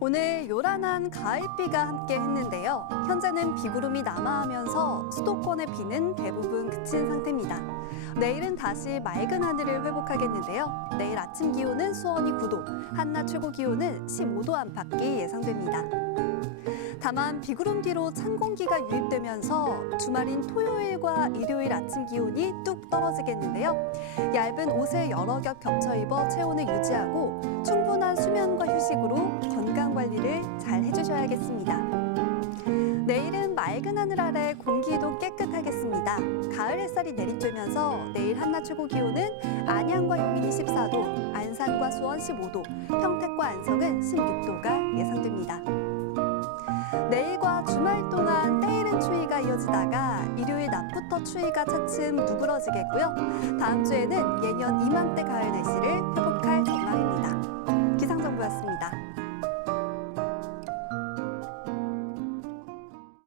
오늘 요란한 가을비가 함께 했는데요. 현재는 비구름이 남하하면서 수도권의 비는 대부분 그친 상태입니다. 내일은 다시 맑은 하늘을 회복하겠는데요. 내일 아침 기온은 수원이 9도, 한낮 최고 기온은 15도 안팎이 예상됩니다. 다만 비구름 뒤로 찬 공기가 유입되면서 주말인 토요일과 일요일 아침 기온이 뚝 떨어지겠는데요. 얇은 옷을 여러 겹 겹쳐 입어 체온을 유지하고 충분한 수면과 휴식으로 잘 해주셔야겠습니다. 내일은 맑은 하늘 아래 공기도 깨끗하겠습니다. 가을 햇살이 내리쬐면서 내일 한낮 최고 기온은 안양과 용인이 14도, 안산과 수원 15도, 평택과 안성은 16도가 예상됩니다. 내일과 주말 동안 때이른 추위가 이어지다가 일요일 낮부터 추위가 차츰 누그러지겠고요. 다음 주에는 예년 이맘때 가을 날씨를 회